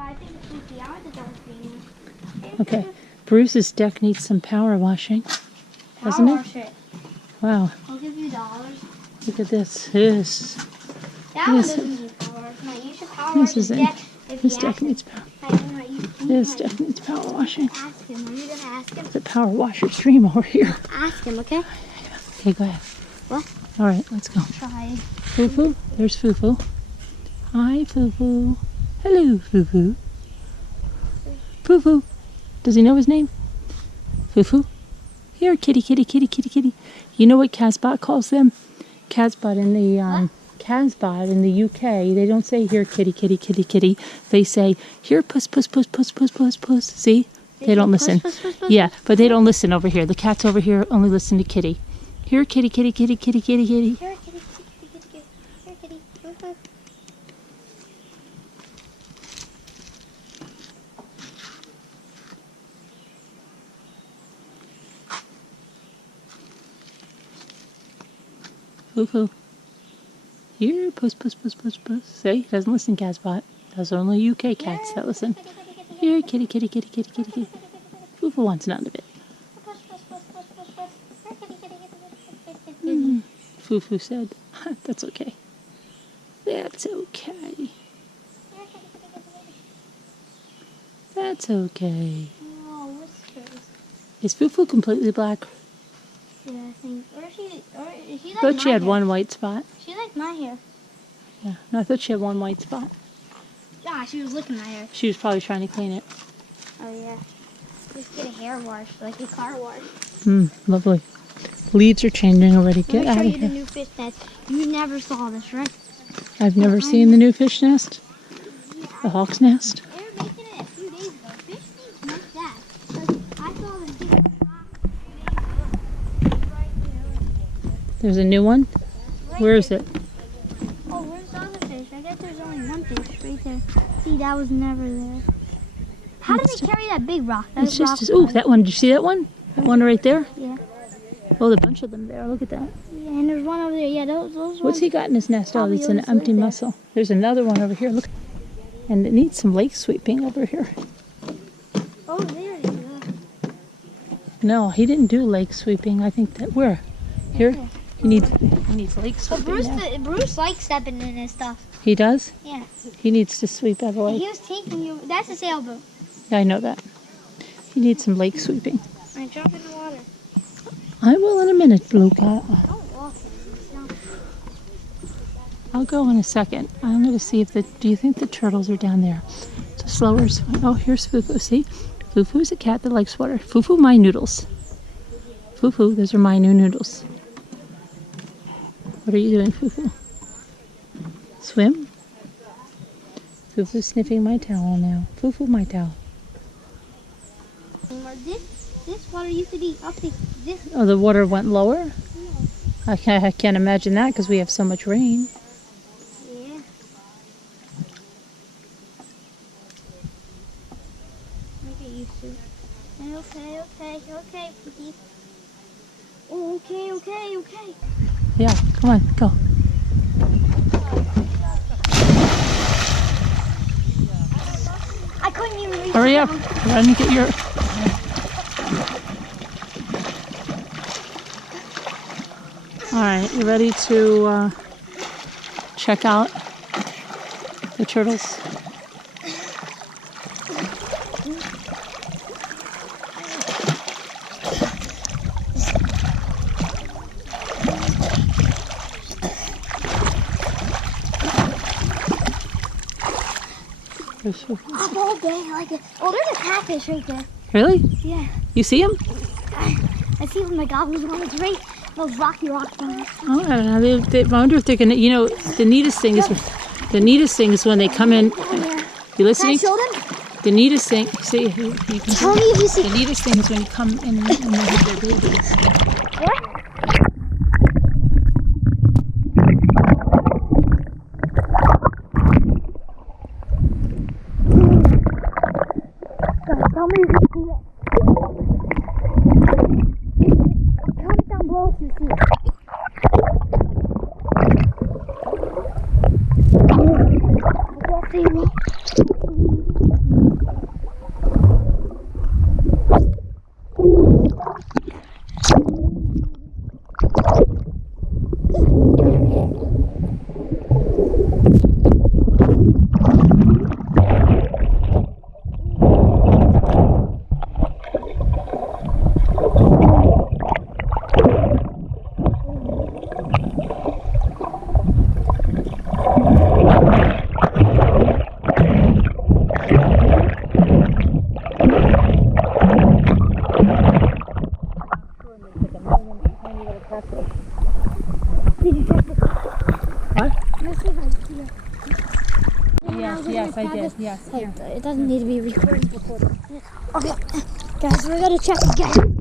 I think it's leaky. I want the dark green. Okay. Bruce's deck needs some power washing, doesn't it? Wash it. Wow. I'll give you $. Look at this. This. That one doesn't need power. No, you should power wash This his isn't. deck if This you deck ask him. needs power. This This deck needs power washing. Ask him. Are you going to ask him? The power washer stream over here. Ask him, okay? Okay, go ahead. What? All right, let's go. Try. Fufu. There's Fufu. Hi, Fufu. Hello, Fufu. Fufu. Does he know his name? Fufu. Here, kitty, kitty, kitty, kitty, kitty. You know what Casbot calls them? Casbot in the Casbot in the UK. They don't say here, kitty, kitty, kitty, kitty. They say here, puss, puss, puss, puss, puss, puss, puss. See? They don't listen. Yeah, but they don't listen over here. The cats over here only listen to kitty. Here, kitty, kitty, kitty, kitty, kitty, kitty. Here, kitty, kitty, kitty, kitty. Here, kitty. Woof, Fufu. Here, puss, puss, puss, puss, puss. See? He doesn't listen, Casbot. Those are only UK cats that listen. Here, kitty, kitty, kitty, kitty, kitty, kitty. Fufu wants none of it. Fufu said, that's okay. That's okay. That's okay. Oh, whiskers. Is Fufu completely black? Yeah, I think. Or she I like thought she my had hair. one white spot. She liked my hair. Yeah, no, I thought she had one white spot. Yeah, she was licking my hair. She was probably trying to clean it. Oh, yeah. Just get a hair wash, like a car wash. Lovely. Leaves are changing already. Get Let out me of show you the here. new fish nest. You never saw this, right? I've never seen the new fish nest. The hawk's nest. They were making it a few days ago. Fish things like that. Because I saw them get right there. There's a new one. Right Where is there. it? Oh, where's the other fish? I guess there's only one fish right there. See, that was never there. How did they carry that big rock? That It's rock just, oh, size. that one. Did you see that one? That one right there? Yeah. Oh, there's a bunch of them there. Look at that. Yeah, and there's one over there. Yeah, those What's ones. he got in his nest? Oh, Probably it's an always empty live there. mussel. There's another one over here. Look. And it needs some lake sweeping over here. Oh, there you go. No, he didn't do lake sweeping. I think that, where? Here? He needs lake But sweeping now. Bruce likes stepping in his stuff. He does? Yeah. He needs to sweep out the lake. He was taking you. That's a sailboat. Yeah, I know that. He needs some lake sweeping. And jump in the water. I will in a minute, Blue Cat. Don't walk in. I'll go in a second. I'm going to see if do you think the turtles are down there? So slower. Oh, here's Fufu. See? Fufu's a cat that likes water. Fufu, my noodles. Fufu, those are my new noodles. What are you doing, Fufu? Swim? Fufu's sniffing my towel now. Fufu, my towel. This water used to be up to this. Oh, the water went lower? I can't imagine that because we have so much rain. Yeah. I get used to it. Okay, Pookie. Oh, okay. Yeah, come on, go. I couldn't even reach Hurry down. up. Run and get your... Alright, you ready to check out the turtles? Up all day like it. Oh, there's a catfish right there. Really? Yeah. You see them? I see with my goggles on. It's right. Those rocky rocks on it. Oh, I don't know. I wonder if they're gonna. You know, the neatest thing is when they come in. Yeah. You listening? Can I show them? The neatest thing. See, you can Tell me if you see. the neatest thing is when you come in and they have their babies. What? Tell me if you see it. Comment down below if you see it. I can't see me. Yes, Like, here. it doesn't need to be recorded. Okay, guys, we're gonna check again.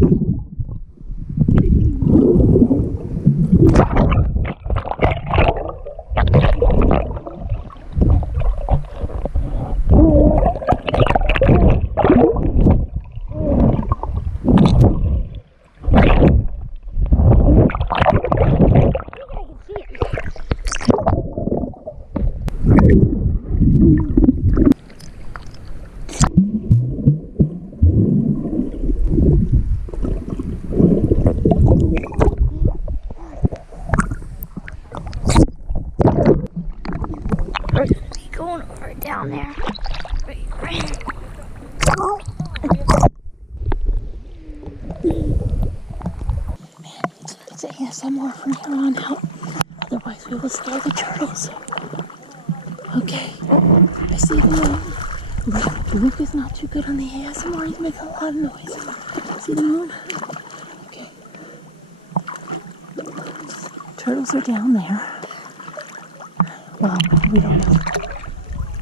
Going over down there. It's ASMR from here on out. Otherwise, we will scare the turtles. Okay, I see the moon. Luke is not too good on the ASMR. He's making a lot of noise. See the moon? Okay. Turtles are down there. Well, we don't know.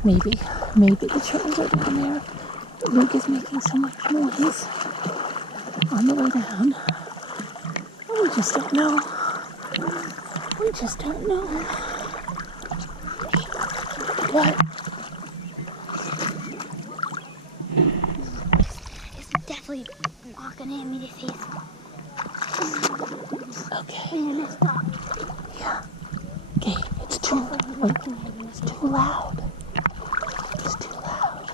Maybe the turtles are down there. Luke is making so much noise on the way down. We just don't know. We just don't know. What? It's definitely not gonna hit me in the face. Okay. Man, it's not. Yeah. Okay, it's too loud. It's too loud. It's too loud.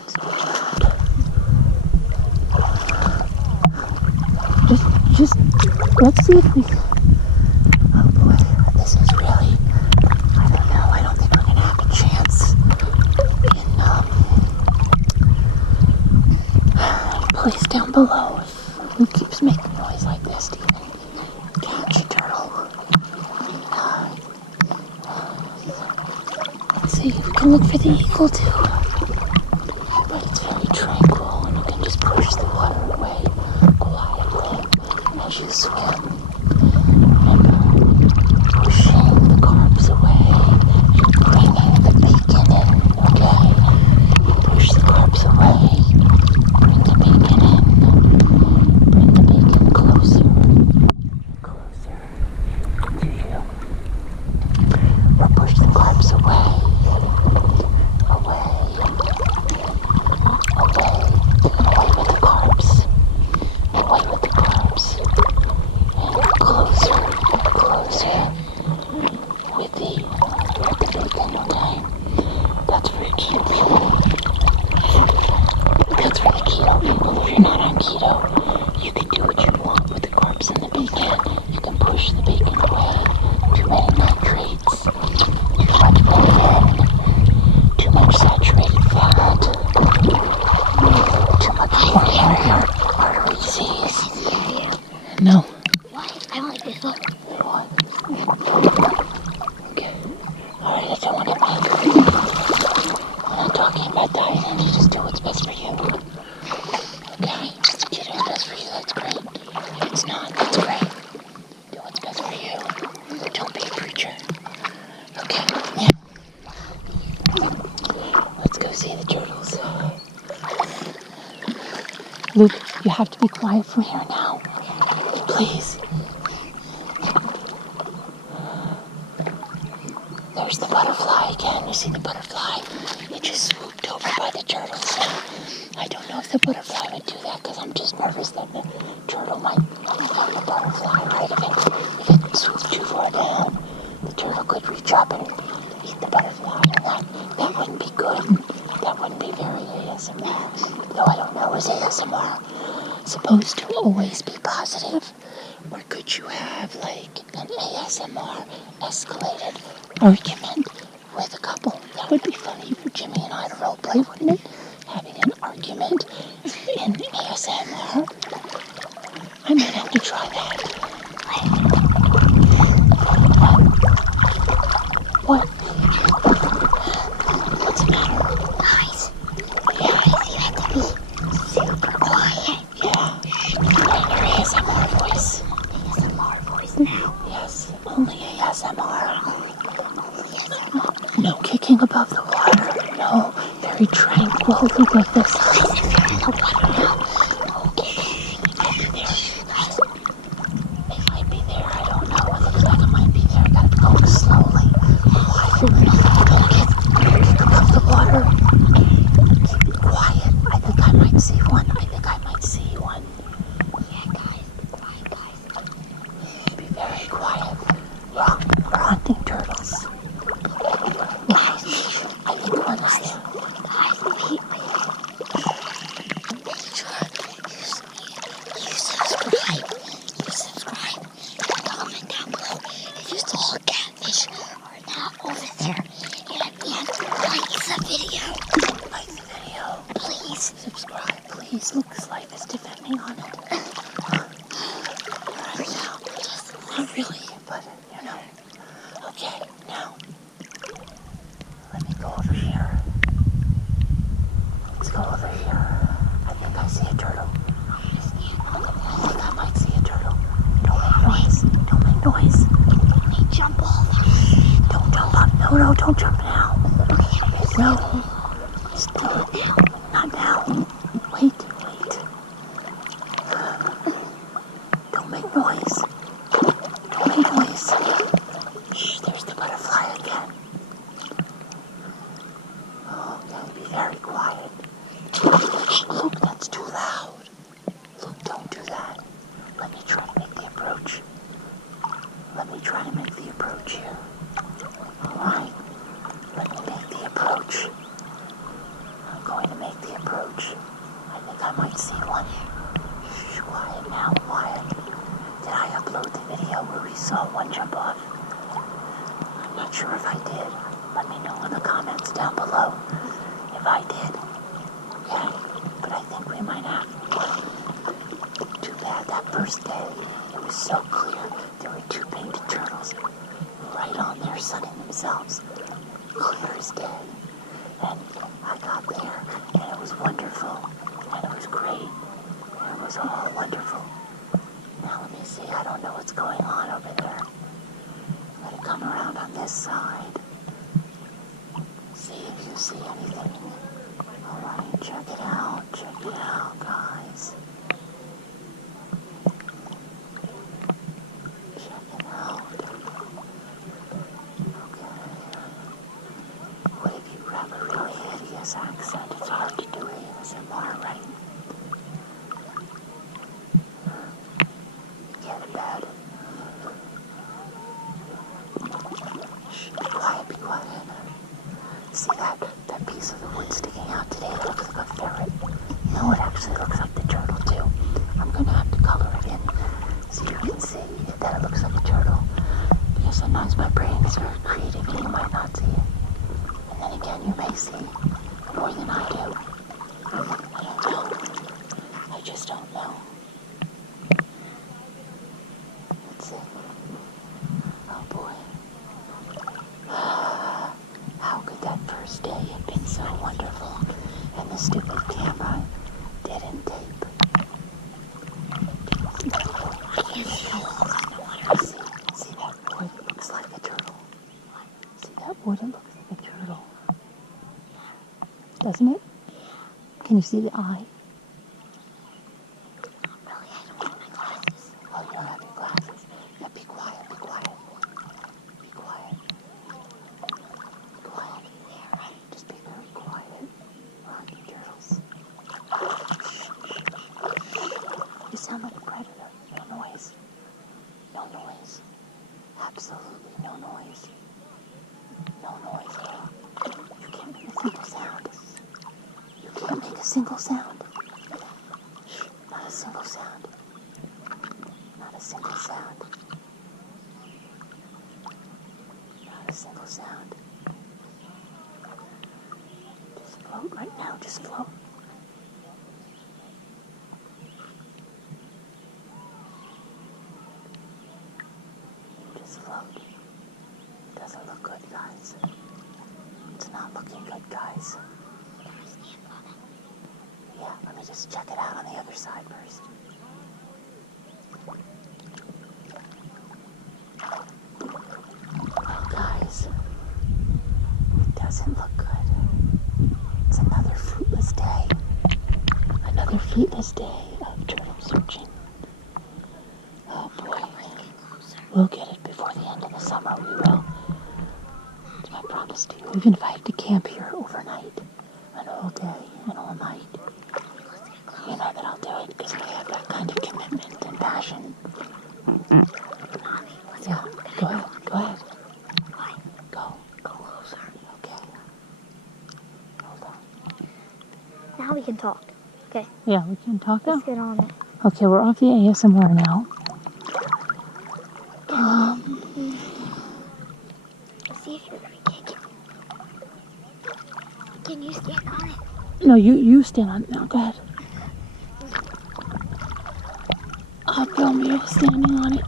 It's too loud. Just let's see if we. Oh boy, this is really. I don't know. I don't think we're gonna have a chance in place down below if Luke keeps making noise like this to even catch a turtle. Let's see if we can look for the eagle too. But it's very tranquil and you can just push the water away quietly as you swim. Remember, pushing the carbs away, bringing the bacon in, okay? Push the carbs away, bring the bacon in, bring the bacon closer to you. Or push the carbs away. Away with the carbs. Away with the carbs. And closer with the bacon, okay? That's for keto people. That's for the keto people. If you're not on keto, you can do what you want with the carbs and the bacon. You can push the bacon away. Too many nitrates. Too much bacon. Too much saturated fat. Too much coronary artery disease. No. What? I like this one. What? Okay. Alright, I don't want to get mad. I'm not talking about dieting. You just do what's best for you. Okay? You do what's best for you. That's great. If it's not, that's great. Do what's best for you. Don't be a preacher. Okay? Yeah. Let's go see the turtles. Luke, you have to be quiet from here now. Please. There's the butterfly again. You see the butterfly? It just swooped over by the turtles. I don't know if the butterfly would do that because I'm just nervous that the turtle might eat the butterfly, right? If it swoops too far down, the turtle could reach up and eat the butterfly, and that wouldn't be good. That wouldn't be very ASMR. Though I don't know, is ASMR supposed to always be positive? Or could you have like an ASMR escalated argument with a couple? That would be funny for Jimmy and I to role play, wouldn't it? Having an argument in ASMR. I might have to try that. What? What's the matter? Guys, Yeah. you have to be super quiet. Yeah. Your ASMR voice. ASMR voice now. Yes. Only ASMR. No kicking above the water. very tranquil. Look at this. It might be there. I don't know. It looks like it might be there. I gotta be going slowly. Keep above the water. Keep it quiet. I think I might see one. Yeah, guys, be quiet, guys. Be very quiet. We're hunting turtles. Guys, I think one is there. guys, make sure you subscribe. Comment down below if you saw a catfish or not over there. And like the video. Please. Subscribe, please. Looks like it's depending on it. Right now. Not really, but you know. Okay, now. Let me go over here. Let's go over here. I think I see a turtle. I think I might see a turtle. Don't make noise. Let me jump over. Don't jump up. No, don't jump now. No. Still now. Not now. Wait. Don't make noise. Shh, there's the butterfly again. Okay, be very quiet. Luke, that's too loud. Luke, don't do that. Let me try to make the approach. Here. Alright. Let me make the approach. I'm going to make the approach. I think I might see one. Shh, quiet now, quiet. Did I upload the video where we saw one jump off? I'm not sure if I did. Let me know in the comments down below if I did. Okay, but I think we might have. Too bad that first day, it was so clear. There were two painted turtles right on there sunning themselves. Clear as day. And I got there, and it was wonderful, and it was great, and it was all wonderful. Now let me see, I don't know what's going on over there. I'm going to come around on this side. See if you see anything. Alright, check it out, guys. Check it out. What if you have a really hideous accent? It's hard to do ASMR, right? Get about it. Shh, be quiet. See that piece of the wood sticking out today? It looks like a ferret. No, it actually looks like the turtle too. I'm gonna have to color it in so you can see that it looks like a turtle. Because sometimes my brain is very creative and you might not see it. And then again, you may see more than I do. I don't know. I just don't know. Let's see. Oh boy. How could that first day have been so wonderful and the stupid camera didn't tape? See that wood? It looks like a turtle. See that wood? It looks like a turtle. Doesn't it? Can you see the eye? Really, I don't have my glasses. Oh, you don't have your glasses? Yeah, be quiet. Be quiet. Just be very quiet. Rocky turtles. You sound like a predator. No noise. Absolutely no noise. You can't make a single sound. Shh, not a single sound. Not a single sound. Just float right now. Just float. It doesn't look good, guys. It's not looking good, guys. Yeah, let me just check it out on the other side first. Oh, guys. It doesn't look good. It's a another fruitless day of turtle searching. Oh boy. We'll get it before the end of the summer, we will. It's my promise to you. Even if I have to camp here overnight, an all day and all night, you know that I'll do it because I have that kind of commitment and passion. Yeah, go ahead, go ahead. Go. Go closer. Okay. Hold on. Now we can talk. Okay, Yeah, we can talk now. let's get on it. Okay, we're off the ASMR now. Let's see if you're gonna kick it. Can you stand on it? No, you stand on it now. Go ahead. I'll film you standing on it.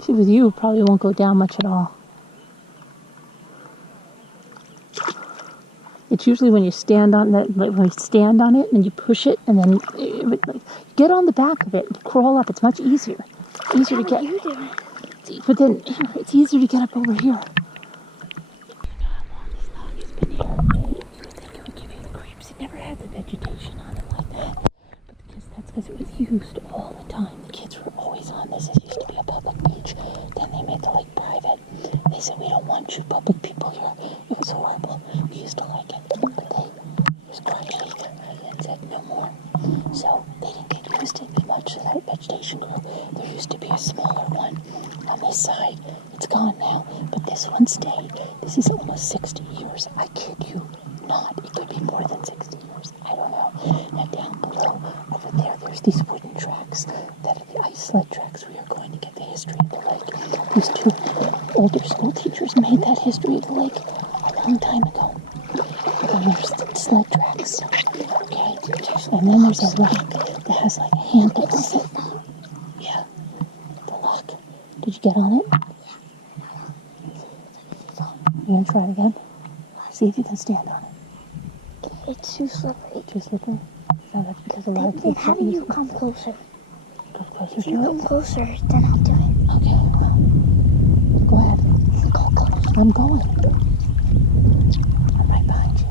See, with you, it probably won't go down much at all. It's usually when you stand on that, like when you stand on it and you push it, and then get on the back of it and crawl up. It's much easier. Easier to get. You do it. But then it's easier to get up over here. You know how long this log has been here. You would think it would give you the creeps. It never had the vegetation on it like that. But that's because it was used all the time. The kids were always on this. It used to be a public beach. Then they made the lake private. They said, we don't want you public people here. It was horrible. We used to like it. But they was grudgy and said no more. So they didn't get used to it as much, so that vegetation grew. There used to be a smaller one on this side. It's gone now, but this one stayed. This is almost 60 years. I kid you not. It could be more than 60 years. I don't know. Now down below, over there, there's these wooden tracks that are the ice sled tracks. We are going to get the history of the lake. These two older school teachers made that history of the lake a long time ago. And there's sled tracks. Okay? And then there's a rock that has like a handle on it. Yeah. The lock. Did you get on it? You gonna try it again? See if you can stand on it. It's too slippery. Too slippery? No, that's because a lot of Then kids how don't do use you it. come closer? Go closer If you to come it. closer, then I'll do it. Okay, well, go ahead. Go closer. I'm going. I'm right behind you.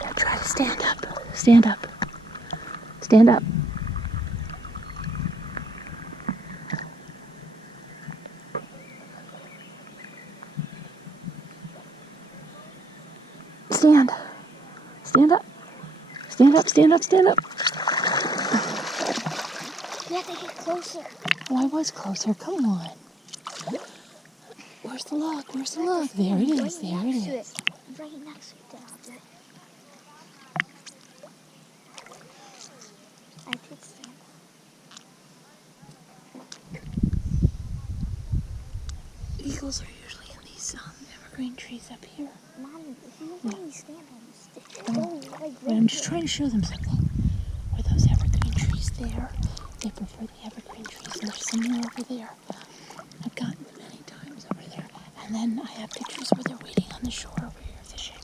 Now try to stand up. Stand up. Stand up. Stand. Stand up. Stand up, stand up, stand up. You have to get closer. Oh, I was closer. Come on. Where's the log? Where's the log? There it is. There it is. Right next to it. Then I'll do it. I did stand. Eagles are usually in these evergreen trees up here. Mommy, if you don't let me stand on the stick, Oh. go like But I'm just trying to show them something. Are those evergreen trees there? They prefer the evergreen trees. There's some more over there. I've gotten them many times over there. And then I have pictures where they're waiting on the shore over here fishing.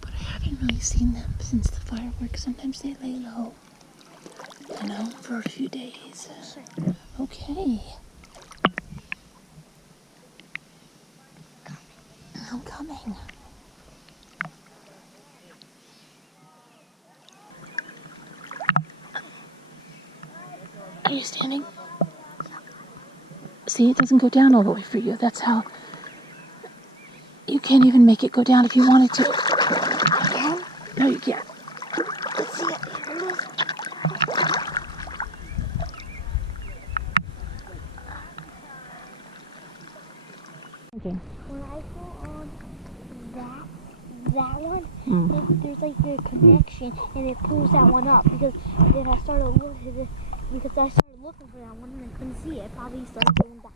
But I haven't really seen them since the fireworks. Sometimes they lay low, you know, for a few days. Okay. I'm coming. Are you standing? See, it doesn't go down all the way for you. That's how... You can't even make it go down if you wanted to. Again? No, you can't. Let's see it. Okay. When I go on that one, Mm. there's like a connection, and it pulls that one up. Because then I started looking for that one, and I couldn't see it. Probably started going down.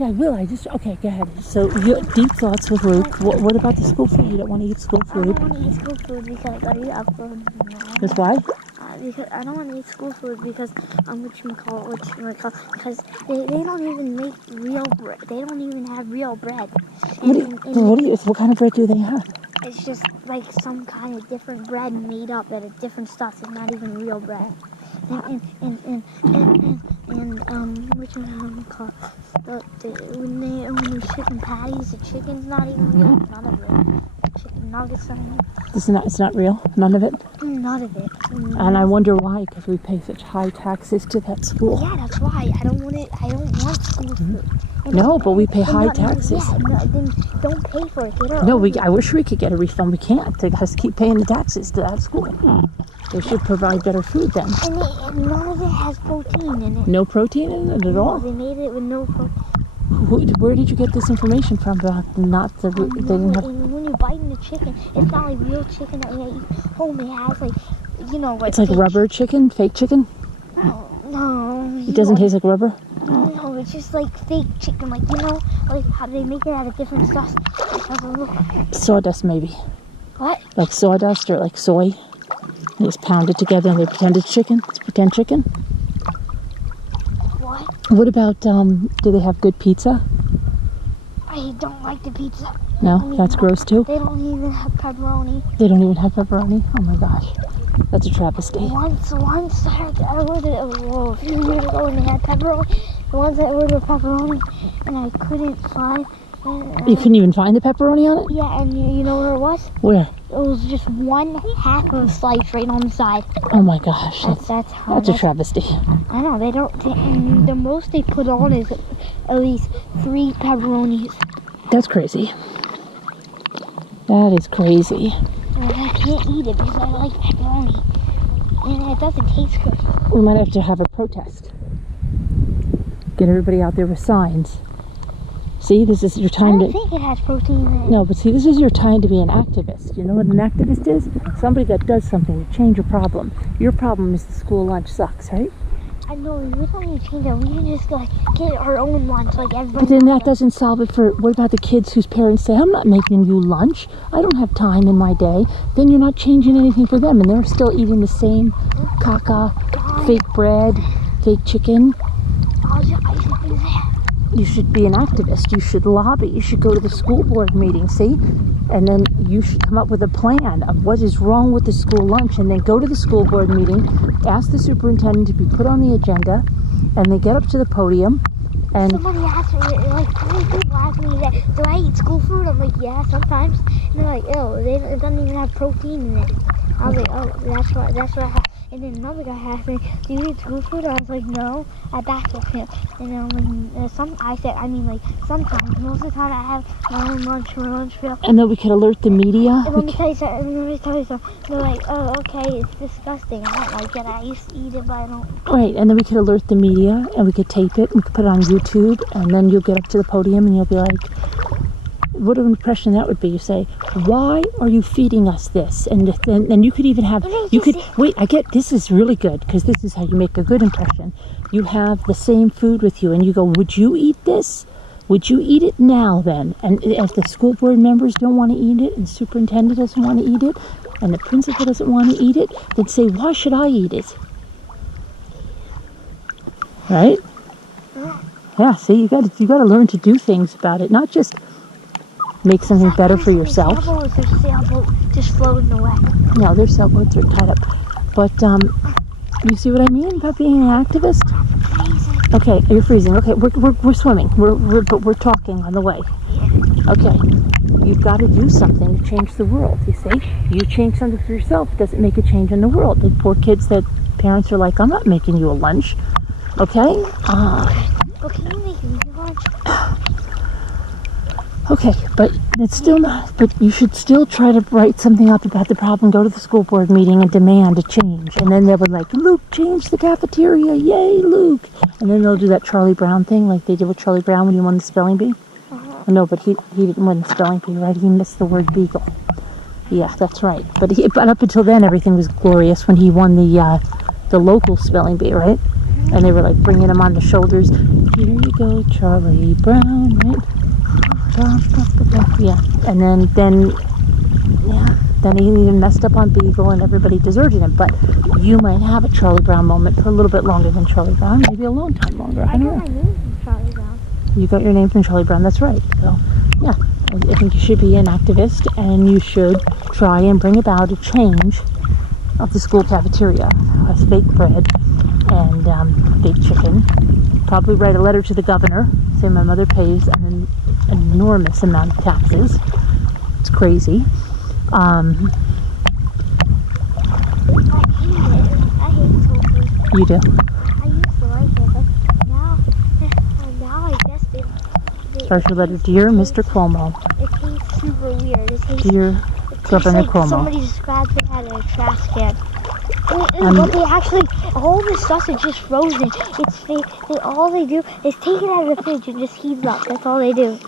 I will. Okay, go ahead. So, deep thoughts with Luke. What about the school food? You don't want to eat school food? I don't want to eat school food because Because why? Because I don't want to eat school food because because they don't even make real bread. They don't even have real bread. What kind of bread do they have? It's just like some kind of different bread made up out of different stuff. It's not even real bread. When they chicken patties, the chicken's not even real. None of it. Chicken nuggets, It's not real. None of it. None of it. And I wonder why, because we pay such high taxes to that school. Yeah, that's why. I don't want school food. No, but we pay high taxes. Then don't pay for it. I wish we could get a refund. We can't. They have to keep paying the taxes to that school. They should provide better food then. And none of it has protein in it. No protein in it at all? They made it with no protein. Where did you get this information from about When you bite in the chicken, it's not like real chicken that you eat home. It has like it's like rubber chicken, fake chicken? No. It doesn't taste like rubber? No, it's just like fake chicken, like how they make it out of different stuff. Sawdust maybe. What? Like sawdust or like soy. They just pound it together and they pretend it's chicken. It's pretend chicken. What? What about, do they have good pizza? I don't like the pizza. No? That's gross too? They don't even have pepperoni. They don't even have pepperoni? Oh my gosh. That's a travesty. Once I ordered a few years ago when they had pepperoni. Once I ordered pepperoni and I couldn't find... You couldn't even find the pepperoni on it? Yeah, and you know where it was? Where? It was just one half of a slice right on the side. Oh my gosh. That's a travesty. I know, they don't... the most they put on is at least 3 pepperonis. That's crazy. That is crazy. And I can't eat it because I like pepperoni. And it doesn't taste good. We might have to have a protest. Get everybody out there with signs. See, this is your time I don't think it has protein in it. No, but see, this is your time to be an activist. You know what an activist is? Somebody that does something to change a problem. Your problem is the school lunch sucks, right? I know, we don't need to change that. We can just get our own lunch like everybody. But then that doesn't solve it for, what about the kids whose parents say, I'm not making you lunch. I don't have time in my day. Then you're not changing anything for them. And they're still eating the same caca, fake bread, fake chicken. You should be an activist. You should lobby. You should go to the school board meeting, see? And then you should come up with a plan of what is wrong with the school lunch, and then go to the school board meeting, ask the superintendent to be put on the agenda, and they get up to the podium and... Somebody asked me, like, 20 people asked me that, do I eat school food? I'm like, yeah, sometimes. And they're like, ew, it doesn't even have protein in it. I was like, oh, that's what I have. And then another guy asked me, do you eat school food? I was like, no. I backed off him. And then sometimes, most of the time I have my own lunch meal. And then we could alert the media. And let me tell you something. They're like, oh, okay, it's disgusting. I don't like it. I used to eat it, but I don't. Right, and then we could alert the media, and we could tape it, and we could put it on YouTube, and then you'll get up to the podium, and you'll be like, what an impression that would be. You say, why are you feeding us this? And then you could even have, this is really good, because this is how you make a good impression. You have the same food with you, and you go, would you eat this? Would you eat it now then? And if the school board members don't want to eat it, and the superintendent doesn't want to eat it, and the principal doesn't want to eat it, then say, why should I eat it? Right? Yeah, see, you got to learn to do things about it, not just make something better for yourself. There's sailboats just floating away. No, their sailboats are tied up. But you see what I mean about being an activist? Okay, you're freezing. Okay, we're swimming. But we're talking on the way. Okay, you've got to do something to change the world. You see, you change something for yourself. It doesn't make a change in the world. The poor kids that parents are like, I'm not making you a lunch. Okay. Well, can you make me lunch? Okay, but it's still not, but you should still try to write something up about the problem, go to the school board meeting and demand a change. And then they would like, Luke, change the cafeteria, yay, Luke. And then they'll do that Charlie Brown thing like they did with Charlie Brown when he won the spelling bee. No, but he didn't win the spelling bee, right? He missed the word beagle. Yeah, that's right. But up until then, everything was glorious when he won the local spelling bee, right? And they were like bringing him on the shoulders. Here you go, Charlie Brown, right? Yeah, and then he even messed up on Beagle and everybody deserted him. But you might have a Charlie Brown moment for a little bit longer than Charlie Brown, maybe a long time longer. I don't know. got my name from Charlie Brown. You got your name from Charlie Brown, that's right. So, yeah, I think you should be an activist and you should try and bring about a change of the school cafeteria with fake bread and fake chicken. Probably write a letter to the governor, say my mother pays an enormous amount of taxes. It's crazy. I hate tofu. You do? I used to like it, but now I guess Start your letter, dear Mr. Cuomo. It tastes super weird. Dear Governor like Cuomo. Somebody just grabbed it out of a trash can. But they actually, all this sausage is just frozen. It's fake. All they do is take it out of the fridge and just heat it up. That's all they do.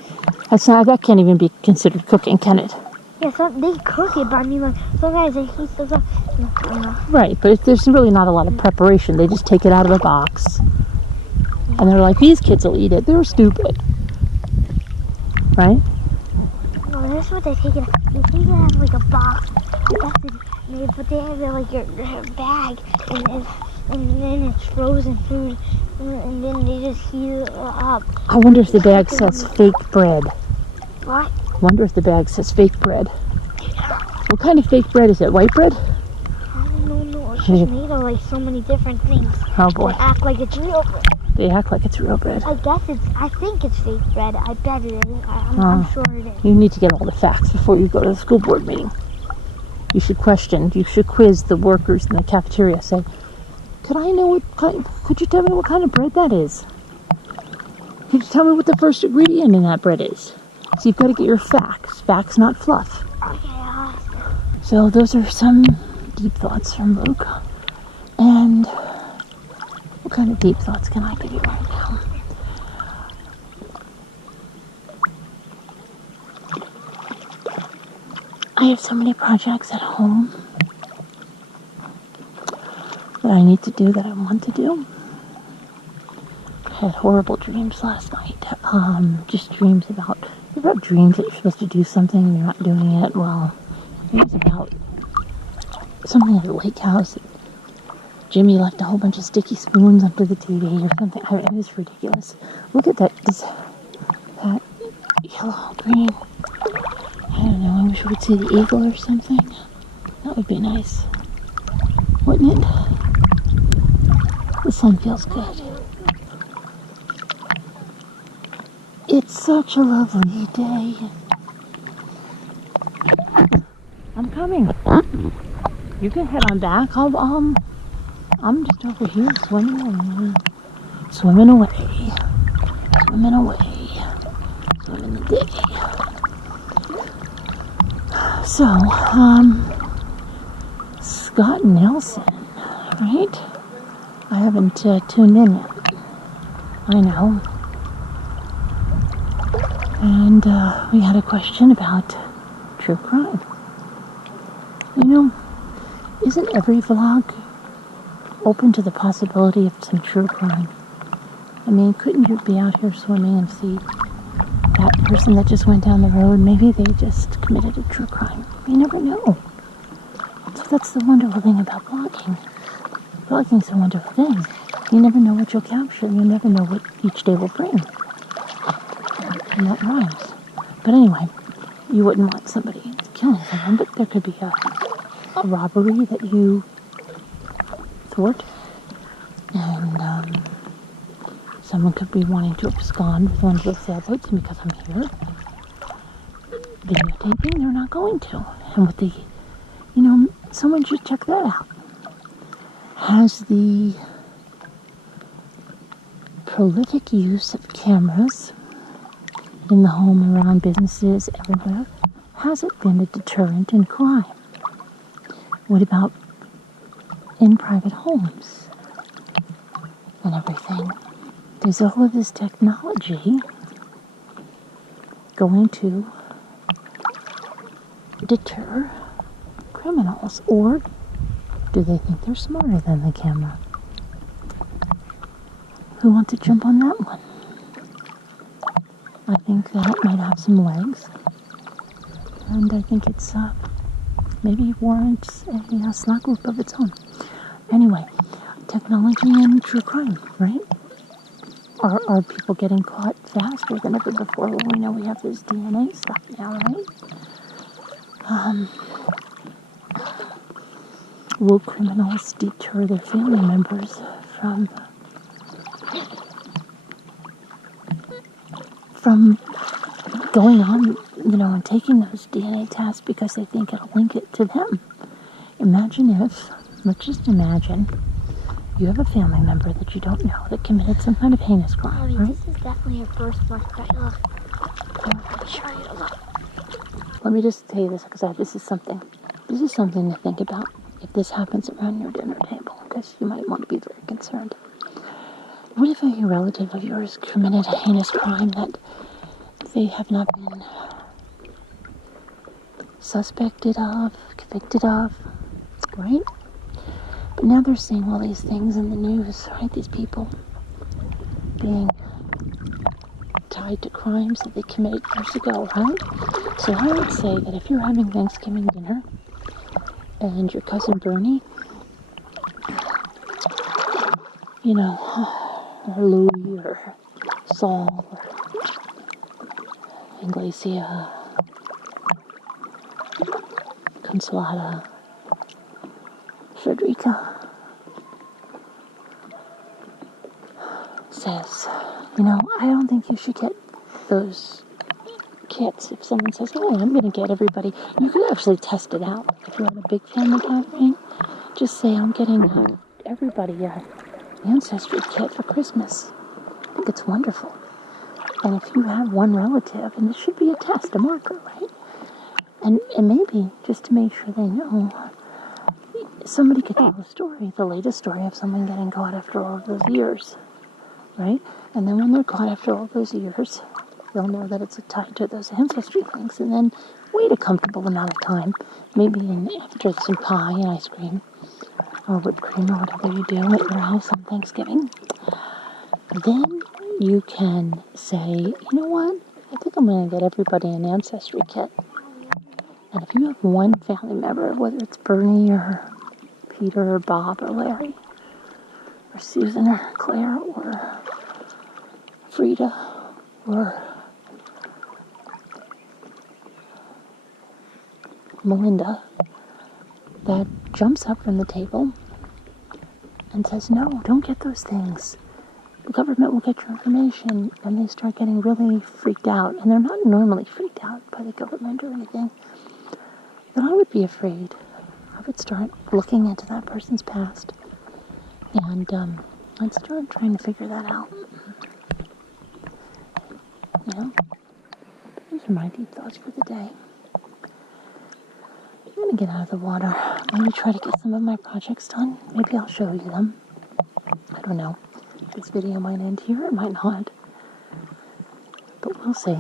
That can't even be considered cooking, can it? Yeah, they cook it, but I mean, like, sometimes they heat stuff up. Right, but there's really not a lot of preparation. They just take it out of the box. And they're like, these kids will eat it. They're stupid. Right? No, that's what they take it. They take it out of like a box. But they have like your bag, and then it's frozen food, and then they just heat it up. I wonder if the bag says fake bread. What? I wonder if the bag says fake bread. What kind of fake bread is it? White bread? I don't know. It's just made of like so many different things. Oh boy. They act like it's real bread. They act like it's real bread. I think it's fake bread. I bet it is. I'm sure it is. You need to get all the facts before you go to the school board meeting. You should quiz the workers in the cafeteria. Say, could you tell me what kind of bread that is? Could you tell me what the first ingredient in that bread is? So you've got to get your facts. Facts, not fluff. Okay, So those are some deep thoughts from Luke. And what kind of deep thoughts can I give you right now? I have so many projects at home that I need to do, that I want to do. I had horrible dreams last night. Just dreams about dreams that you're supposed to do something and you're not doing it. Well, it was about something at the lake house. Jimmy left a whole bunch of sticky spoons under the TV or something. It was ridiculous. Look at that yellow, green. I don't know, I wish we would see the eagle or something. That would be nice. Wouldn't it? The sun feels good. It's such a lovely day. I'm coming. You can head on back. I'm just over here swimming away. Swimming away. Swimming away. Swimming the diggy. So, Scott Nelson, right? I haven't tuned in yet. I know. And we had a question about true crime. You know, isn't every vlog open to the possibility of some true crime? I mean, couldn't you be out here swimming and see that person that just went down the road? Maybe they just committed a true crime. You never know. So that's the wonderful thing about vlogging. Vlogging's a wonderful thing. You never know what you'll capture. You never know what each day will bring. And that rhymes. But anyway, you wouldn't want somebody killing someone, but there could be a robbery that you thwart. And someone could be wanting to abscond with one of those sailboats, and because I'm here videotaping, they're not going to. And with the, someone should check that out. Has the prolific use of cameras in the home, around businesses, everywhere, has it been a deterrent in crime? What about in private homes and everything? Is all of this technology going to deter criminals, or do they think they're smarter than the camera? Who wants to jump on that one? I think that might have some legs, and I think it's maybe warrants a Slack group of its own. Anyway, technology and true crime, right? Are people getting caught faster than ever before? Well, we know we have this DNA stuff now, right? Will criminals deter their family members from going on, and taking those DNA tests because they think it'll link it to them? Imagine if, let's just imagine, you have a family member that you don't know that committed some kind of heinous crime, right? This is definitely a birthmark. I'll show you. Look. Let me just tell you this, because this is something to think about if this happens around your dinner table, because you might want to be very concerned. What if a relative of yours committed a heinous crime that they have not been suspected of, convicted of, right? But now they're seeing all these things in the news, right? These people being tied to crimes that they committed years ago, right? So I would say that if you're having Thanksgiving dinner and your cousin Bernie, or Louie or Saul or Inglacia, Consolata, Frederica, says, I don't think you should get those kits. If someone says, oh, I'm going to get everybody, you could actually test it out. If you're at a big family gathering, just say, I'm getting everybody an ancestry kit for Christmas. I think it's wonderful. And if you have one relative, and this should be a test, a marker, right? And maybe, just to make sure they know, somebody could tell a story, the latest story of someone getting caught after all of those years, right? And then when they're caught after all those years, they'll know that it's tied to those ancestry things, and then wait a comfortable amount of time, maybe after some pie and ice cream, or whipped cream, or whatever you do at your house on Thanksgiving. Then you can say, you know what, I think I'm going to get everybody an ancestry kit. And if you have one family member, whether it's Bernie or Peter or Bob or Larry or Susan or Claire or Frida or Melinda, that jumps up from the table and says, no, don't get those things. The government will get your information, and they start getting really freaked out. And they're not normally freaked out by the government or anything. But I would be afraid. I would start looking into that person's past. And I'd start trying to figure that out. Those are my deep thoughts for the day. I'm going to get out of the water. Maybe try to get some of my projects done. Maybe I'll show you them. I don't know. This video might end here, it might not. But we'll see.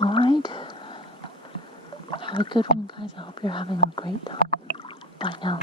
Alright. Have a good one, guys. I hope you're having a great time. Bye now.